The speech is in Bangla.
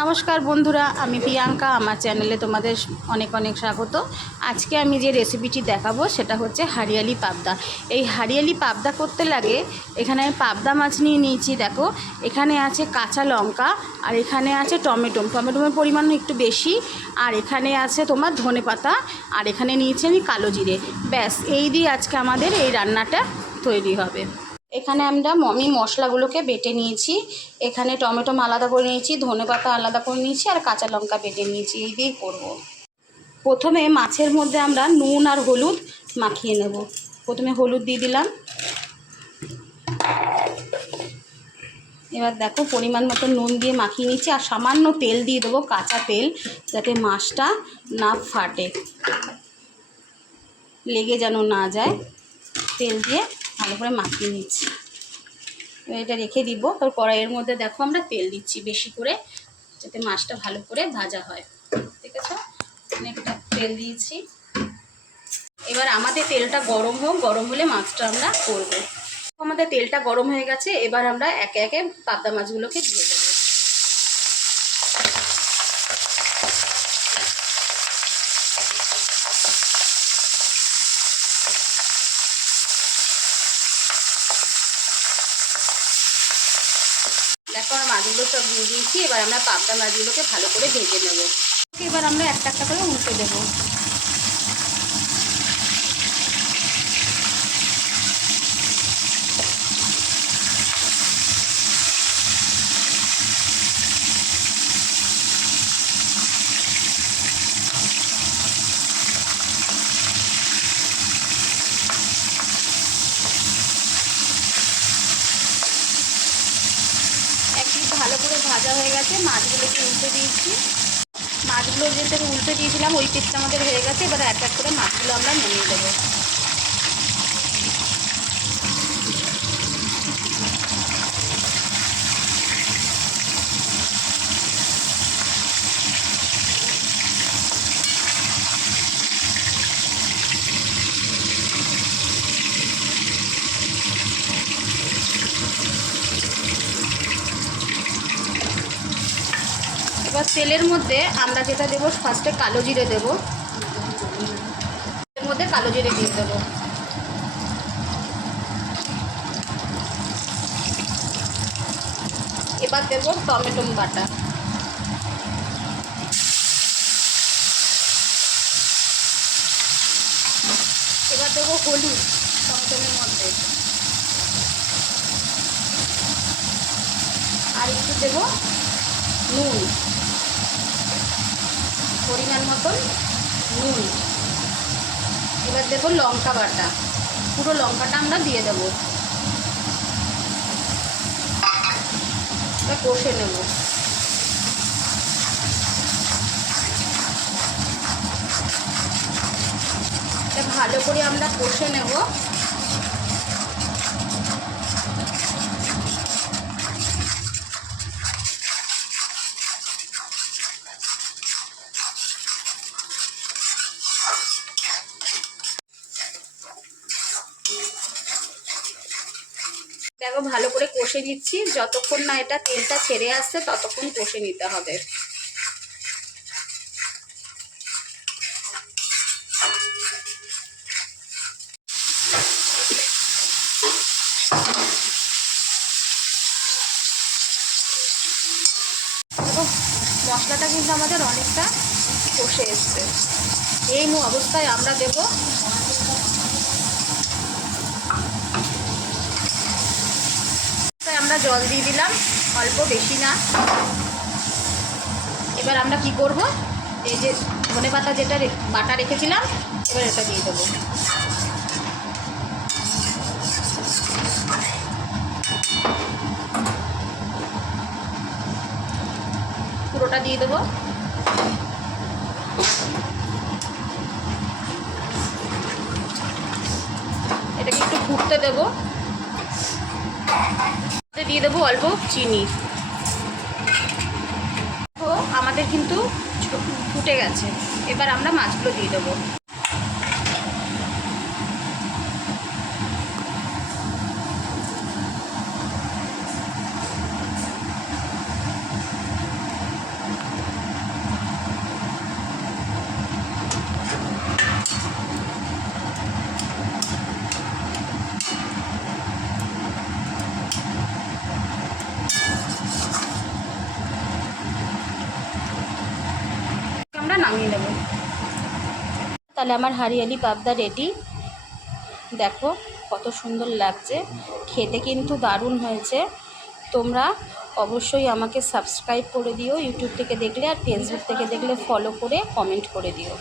নমস্কার বন্ধুরা, আমি প্রিয়াঙ্কা। আমার চ্যানেলে তোমাদের অনেক অনেক স্বাগত। আজকে আমি যে রেসিপিটি দেখাবো সেটা হচ্ছে হারিয়ালি পাবদা। এই হারিয়ালি পাবদা করতে লাগে, এখানে আমি পাবদা মাছ নিয়ে নিয়েছি। দেখো, এখানে আছে কাঁচা লঙ্কা, আর এখানে আছে টমেটোমের পরিমাণ একটু বেশি, আর এখানে আছে তোমার ধনেপাতা, আর এখানে নিয়েছি আমি কালো জিরে। ব্যাস, এই দিয়ে আজকে আমাদের এই রান্নাটা তৈরি হবে। এখানে আমি মশলাগুলোকে বেটে নিয়েছি। এখানে টমেটো আলাদা করে নিয়েছি, ধনেপাতা আলাদা করে নিয়েছি, আর কাঁচা লঙ্কা বেটে নিয়েছি। এই দিয়েই করব। প্রথমে মাছের মধ্যে আমরা নুন আর হলুদ মাখিয়ে নেব। প্রথমে হলুদ দিয়ে দিলাম। এবার দেখো, পরিমাণ মতো নুন দিয়ে মাখিয়ে নিচ্ছি, আর সামান্য তেল দিয়ে দেবো, কাঁচা তেল, যাতে মাছটা না ফাটে, লেগে যেন না যায়। তেল দিয়ে ভালো করে মাখিয়ে নিচ্ছি। এটা রেখে দিব। তারপর কড়াইয়ের মধ্যে দেখো আমরা তেল দিচ্ছি বেশি করে, যাতে মাছটা ভালো করে ভাজা হয়। ঠিক আছে, অনেকটা তেল দিয়েছি। এবার আমাদের তেলটা গরম হোক, গরম হলে মাছটা আমরা করব। আমাদের তেলটা গরম হয়ে গেছে, এবার আমরা একে একে পাবদা মাছগুলোকে দিয়ে দেবো। দেখো, আমরা মাছগুলো সব দিয়ে দিয়েছি। এবার আমরা পাবদা মাছগুলোকে ভালো করে ভেজে নেব। এবার আমরা একটা একটা করে উল্টে দেবো। একটু ভালো করে ভাজা হয়ে গেছে, মাছগুলোকে উল্টে দিয়েছি। মাছগুলো যেটা উল্টে দিয়েছিলাম ওই পিসটা আমাদের হয়ে গেছে। এবার এক এক করে মাছগুলো আমরা নামিয়ে দেবো। এবার তেলের মধ্যে আমরা যেটা দেবো, ফার্স্টে কালো জিরে দেবো। এর মধ্যে কালো জিরে দিয়ে দেবো। এবার দেবো টমেটো বাটা। এবার দেবো হলুদ টমেটোর মধ্যে, আর একটু দেবো নুন, পরিমাণ মতন নুন। এবার দেবো লঙ্কা বাটা, পুরো লঙ্কাটা আমরা দিয়ে দেবো। এটা কষে নেব। এটা ভালো করে আমরা কষে নেব। দেখো, ভালো করে কষে নিচ্ছি। যতক্ষণ না এটা তেলটা ছেড়ে আসছে ততক্ষণ কষে নিতে হবে। দেখো, মশলাটা কিন্তু আমাদের অনেকটা কষে এসছে। এই অবস্থায় আমরা দেব আমরা জল দিয়ে দিলাম, অল্প, বেশি না। এবার আমরা কি করব, এই যে ধনেপাতা যেটা বাটা রেখেছিলাম, এবার এটা দিয়ে দেবো। পুরোটা দিয়ে দেবো। এটাকে একটু ফুটতে দেবো। দিয়ে দেবো অল্প চিনি। তো আমাদের কিন্তু ফুটে গেছে। এবার আমরা মাছগুলো দিয়ে দেবো। নামিয়ে নেব। তাহলে আমার হারিয়ালি পাবদা রেডি। দেখো কত সুন্দর লাগছে, খেতে কিন্তু দারুণ হয়েছে। তোমরা অবশ্যই আমাকে সাবস্ক্রাইব করে দিও ইউটিউব থেকে দেখলে, আর ফেসবুক থেকে দেখলে ফলো করে কমেন্ট করে দিও।